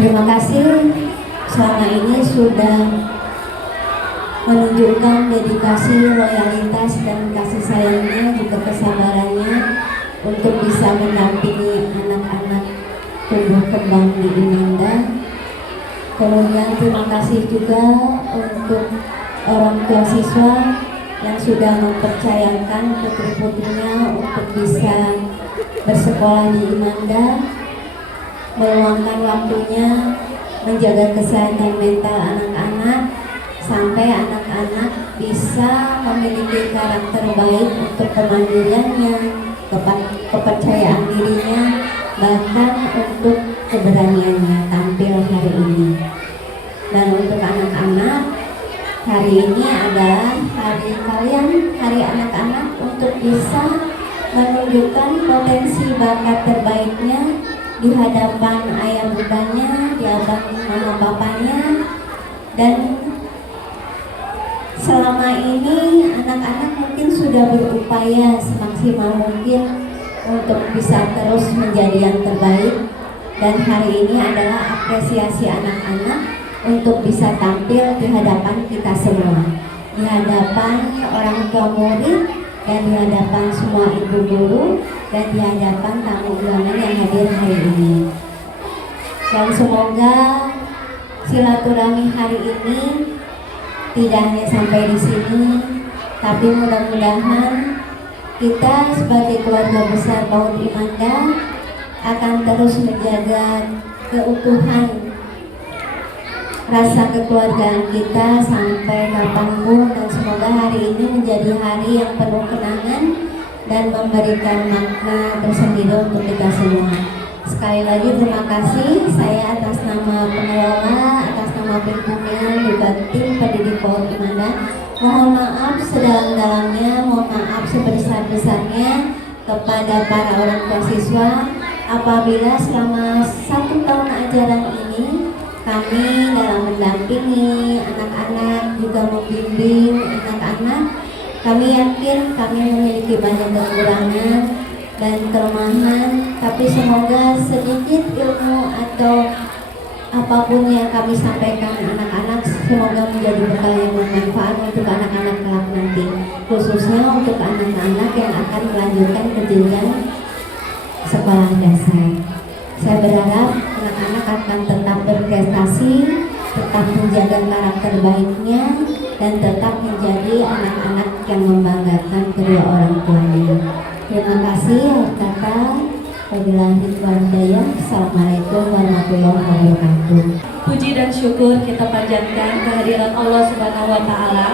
Terima kasih selama ini sudah menunjukkan dedikasi, loyalitas, dan kasih sayangnya, juga kesabarannya untuk bisa mendampingi anak-anak tumbuh kembang di Imanda. Kemudian terima kasih juga untuk orang tua siswa yang sudah mempercayakan putri-putrinya untuk bisa bersekolah di Imanda, meluangkan waktunya menjaga kesehatan mental anak-anak sampai anak-anak bisa memiliki karakter baik untuk kemandiriannya, kepercayaan dirinya, bahkan untuk keberaniannya tampil hari ini. Dan untuk anak-anak, hari ini adalah hari kalian, hari anak-anak untuk bisa menunjukkan potensi bakat terbaiknya di hadapan ayah bundanya, di hadapan mama bapaknya. Dan selama ini anak-anak mungkin sudah berupaya semaksimal mungkin untuk bisa terus menjadi yang terbaik, dan hari ini adalah apresiasi anak-anak untuk bisa tampil di hadapan kita semua, di hadapan orang tua murid, dan di hadapan semua ibu guru, dan di hadapan tamu undangan yang hadir hari ini. Dan semoga silaturahmi hari ini tidak hanya sampai di sini, tapi mudah-mudahan kita sebagai keluarga besar PAUD Imanda akan terus menjaga keutuhan rasa kekeluargaan kita sampai kapanpun, dan semoga hari ini menjadi hari yang penuh kenangan dan memberikan makna tersendiri untuk kita semua. Sekali lagi terima kasih saya atas nama pengelola, atas nama pimpinan, juga tim pendidik PAUD Imanda. Mohon maaf sedalam-dalamnya, mohon maaf sebesar-besarnya kepada para orang tua siswa apabila selama 1 tahun ajaran ini kami dalam mendampingi anak-anak, juga membimbing anak-anak, kami yakin kami memiliki banyak kekurangan dan kelemahan, tapi semoga sedikit ilmu atau apapun yang kami sampaikan anak-anak semoga menjadi bekal yang bermanfaat untuk anak-anak kelak nanti, khususnya untuk anak-anak yang akan melanjutkan ke jenjang sekolah dasar. Saya berharap anak-anak akan tetap berprestasi, tetap menjaga karakter baiknya, dan tetap menjadi anak-anak yang membanggakan kedua orang tuanya. Terima kasih. Akhir kata, wabillahi hidayah. Assalamualaikum warahmatullahi wabarakatuh. Puji dan syukur kita panjatkan kehadiran Allah Subhanahu wa Ta'ala,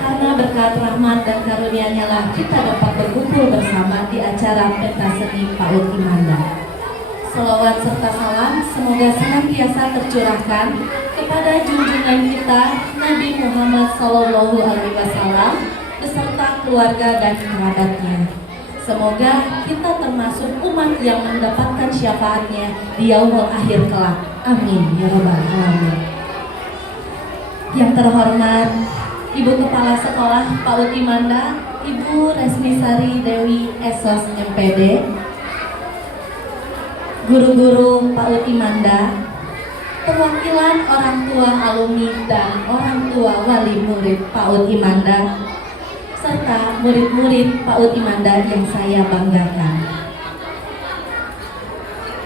karena berkat rahmat dan karunia-Nya lah kita dapat berkumpul bersama di acara pentas seni PAUD Imanda. Salawat serta salam semoga senantiasa tercurahkan kepada junjungan kita Nabi Muhammad SAW beserta keluarga dan kerabatnya. Semoga kita termasuk umat yang mendapatkan syafaatnya di yaumul akhir kelak. Amin ya rabbal alamin. Yang terhormat Ibu Kepala Sekolah PAUD Imanda, Ibu Resmi Sari Dewi SOS MPD, guru-guru PAUD Imanda, perwakilan orang tua alumni dan orang tua wali murid PAUD Imanda, serta murid-murid PAUD Imanda yang saya banggakan.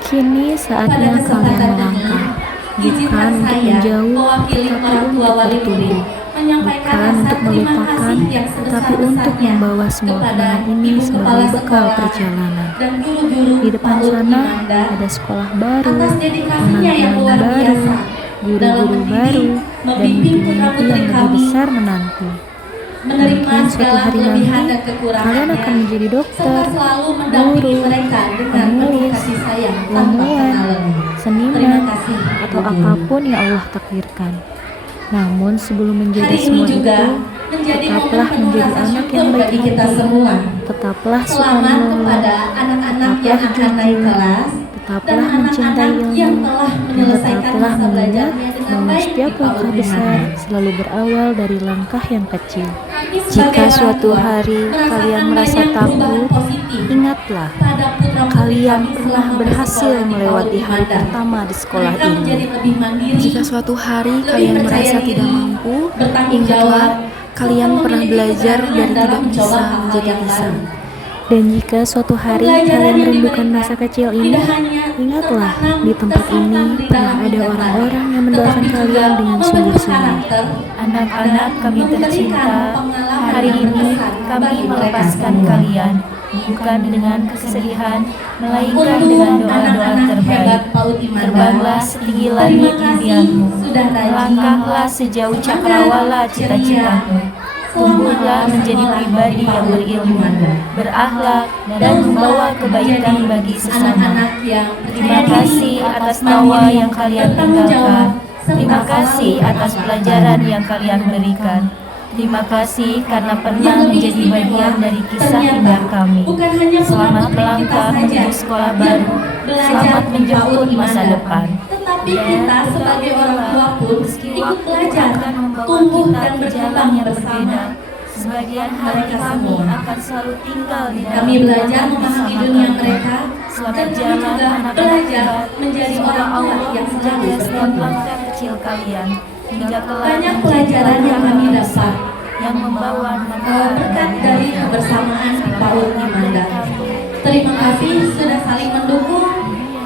Kini saatnya kalian melangkah, bukan untuk menjauh, mewakili orang tua wali murid, menyampaikan rasa terima kasih yang tapi untuk membawa semua kenangan ini sebagai bekal perjalanan. Dan guru-guru Di depan PAUD sana Imanda ada sekolah baru, atas dedikasinya yang teman-teman luar baru, biasa dalam guru-guru mendidik, baru, dan membimbing mimpi-mimpi yang putra-putri lebih kami besar menanti. menerima Mungkin suatu segala hari kelebihan nanti dan kekurangannya, kalian akan menjadi serta dokter, selalu mendampingi guru, mereka dengan penuh penulis, kasih sayang tanpa ilmuwan, kenal lelah. Terima seniman, kasih atau Ibu Guru. apapun yang Allah takdirkan. Namun sebelum menjadi Hari ini semua juga itu, menjadi momen tetaplah penuh menjadi rasa anak syukur yang baik bagi kita hati. semua. Tetaplah suka Selamat menolong, kepada anak-anak yang tetaplah akan naik jujur, kelas dan tetaplah mencintai anak-anak ilmu, yang telah dan menyelesaikan tetaplah masa mengingat belajarnya dengan bahwa bahwa setiap langkah besar selalu berawal dari langkah yang kecil. Jika suatu hari kalian merasa takut, ingatlah, kalian pernah berhasil melewati hari pertama di sekolah ini. Jika suatu hari kalian merasa tidak mampu, ingatlah, kalian pernah belajar dari tidak bisa menjadi bisa. Dan jika suatu hari kalian merindukan masa kecil ini, ingatlah, di tempat ini pernah ada orang-orang yang mendoakan kalian dengan sungguh-sungguh. Anak-anak kami tercinta, hari ini kami melepaskan kalian, bukan dengan kesedihan, melainkan dengan doa-doa terbaik. Terbanglah setinggi langit impianmu, langkahlah sejauh cakrawala cita-citamu. Tumbuhlah menjadi pribadi yang berilmu, berakhlak, dan membawa kebaikan bagi sesama. Terima kasih atas tawa yang kalian tinggalkan. Terima kasih atas pelajaran yang kalian berikan. Terima kasih karena pernah menjadi bagian dari kisah indah kami. Selamat melangkah menuju sekolah baru. Selamat menjemput masa depan. Tetapi kita sebagai orang tua pun ikut belajar, tumbuh dan berkembang bersama. Sebagian hari kami akan selalu tinggal di dalam Kami belajar memahami dunia mereka, Selamat dan kami jalan juga anak-anak belajar kita. menjadi Semoga orang tua Allah yang selalu menjaga setiap bertumbuh. langkah kecil kalian hingga kelak Banyak menjadi pelajaran yang orang kami besar dapat yang membawa manfaat berkat dari kebersamaan di PAUD Imanda. Terima kasih sudah saling mendukung,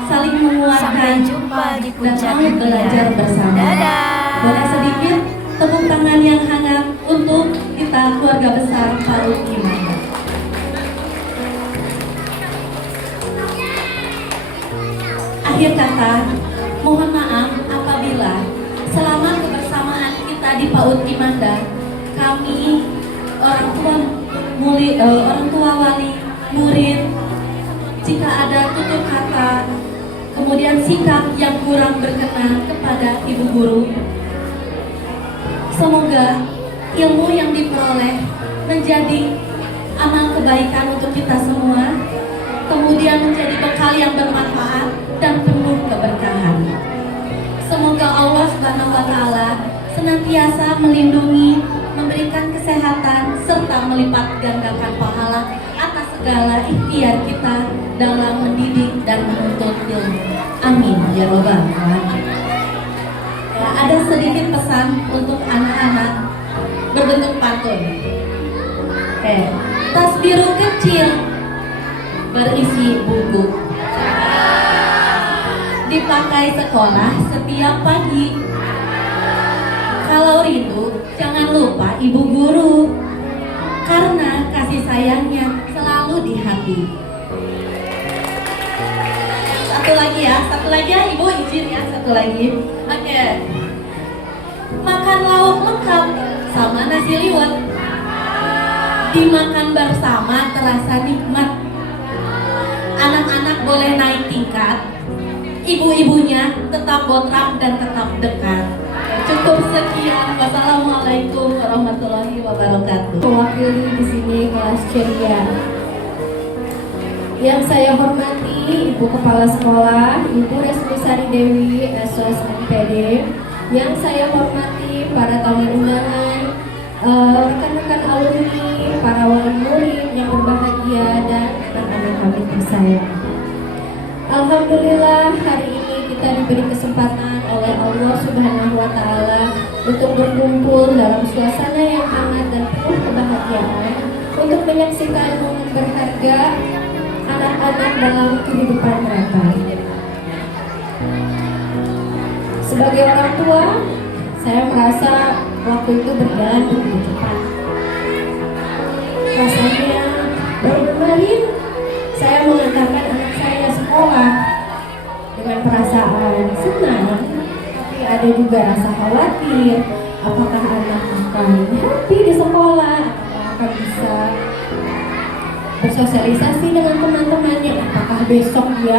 saling Sampai menguatkan, jumpa di dan puncak mau belajar impian. bersama. Dadah. Boleh sedikit tepuk tangan yang hangat untuk kita keluarga besar PAUD Imanda. Akhir kata, mohon maaf apabila selama kebersamaan kita di PAUD Imanda, kami orang tua wali, murid, jika ada tutur kata, kemudian sikap yang kurang berkenan kepada ibu guru, semoga ilmu yang diperoleh menjadi amal kebaikan untuk kita semua, kemudian menjadi bekal yang bermanfaat dan penuh keberkahan. Semoga Allah Subhanahu wa Ta'ala senantiasa melindungi, memberikan kesehatan, serta melipat gandakan pahala atas segala ikhtiar kita dalam mendidik dan menuntut ilmu. Amin ya robbal alamin. Ya, ada sedikit pesan untuk anak-anak berbentuk pantun. Tas biru kecil berisi buku, dipakai sekolah setiap pagi. Kalau rindu, jangan lupa ibu guru, karena kasih sayangnya selalu di hati. Satu lagi ya, ibu izin ya, satu lagi. Oke. Makan lauk lengkap sama nasi liwet, dimakan bersama terasa nikmat. Anak-anak boleh naik tingkat, ibu-ibunya tetap botak dan tetap dekat. Cukup sekian. Wassalamualaikum warahmatullahi wabarakatuh. Mewakili di sini kelas ceria. Yang saya hormati Ibu Kepala Sekolah, Ibu Resmi Sari Dewi, SOS MPD. Yang saya hormati para tamu undangan, rekan-rekan alumni, para wali murid yang berbahagia, dan anak-anak kami tersayang. Alhamdulillah, hari ini kita diberi kesempatan oleh Allah Subhanahu wa Ta'ala untuk berkumpul dalam suasana yang hangat dan penuh kebahagiaan untuk menyaksikan momen berharga anak-anak dalam kehidupan mereka. Sebagai orang tua, saya merasa waktu itu berjalan begitu cepat. Rasanya baru kemarin saya mengantarkan anak saya sekolah dengan perasaan senang, tapi ada juga rasa khawatir. Apakah anak akan happy di sekolah? Apakah akan bisa bersosialisasi dengan teman-temannya? Apakah besok dia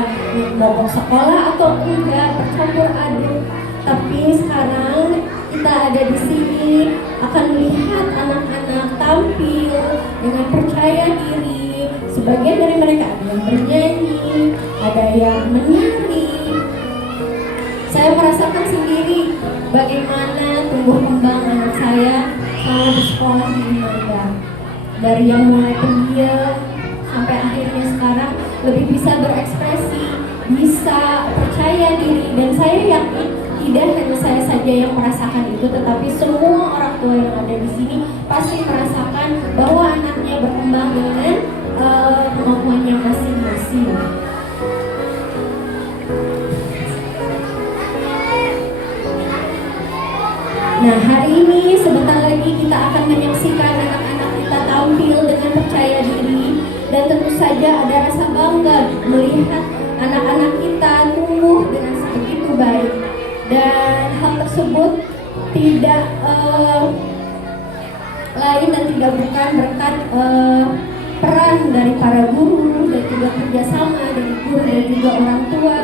mau sekolah atau enggak? Bercampur aduk. Tapi sekarang kita ada di sini akan melihat anak-anak tampil dengan percaya diri. Sebagian dari mereka ada yang bernyanyi, ada yang menari. Saya merasakan sendiri bagaimana tumbuh kembang anak saya selama bersekolah di Imanda. Dari yang mulai pendiam sampai akhirnya sekarang lebih bisa berekspresi, bisa percaya diri, dan saya yakin tidak hanya saya saja yang merasakan itu, tetapi semua orang tua yang ada di sini pasti merasakan bahwa anaknya berkembang dengan kemampuannya masing-masing. Nah, hari ini sebentar lagi kita akan menyaksikan anak-anak kita tampil dengan percaya diri, dan tentu saja ada rasa bangga melihat anak-anak kita tumbuh dengan sebegitu baik. Dan hal tersebut tidak lain dan tidak bukan berkat peran dari para guru dan juga kerjasama dari guru dan juga orang tua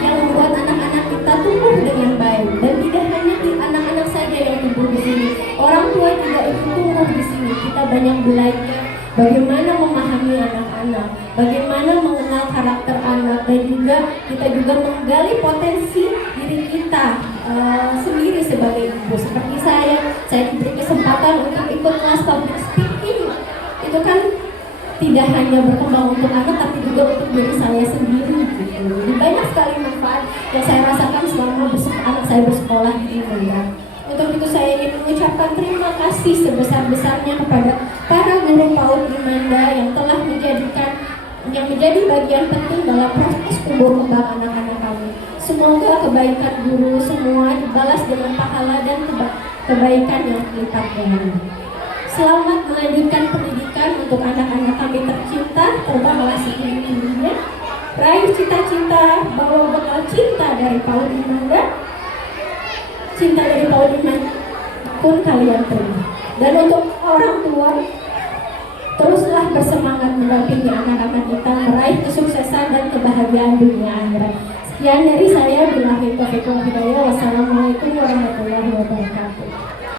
yang membuat anak-anak kita tumbuh dengan baik. Dan tidak hanya di anak-anak saja yang tumbuh di sini, orang tua juga ikut tumbuh di sini. Kita banyak belajar bagaimana memahami anak-anak, bagaimana mengenal karakter anak, dan juga kita juga menggali potensi diri kita sendiri sebagai ibu. Seperti saya diberi kesempatan untuk ikut kelas public speaking. Itu kan tidak hanya berkembang untuk anak, tapi juga untuk diri saya sendiri gitu. Jadi banyak sekali manfaat yang saya rasakan selama anak saya bersekolah di Imanda. Untuk itu saya ingin mengucapkan terima kasih sebesar-besarnya kepada para guru PAUD Imanda yang telah menjadi bagian penting dalam proses tumbuh kembang anak-anak kami. Semoga kebaikan guru semua dibalas dengan pahala dan kebaikan yang berlipat ganda. Selamat melanjutkan pendidikan untuk anak-anak kami tercinta, terbanglah setinggi-tingginya, raih cita-cita, bawa bekal cinta dari PAUD Imanda. Cinta dari PAUD Imanda pun kalian terima. Dan untuk orang tua, teruslah bersemangat mendampingi anak-anak kita meraih kesuksesan dan kebahagiaan dunia akhirat. Sekian dari saya, billahi taufiq wal hidayah.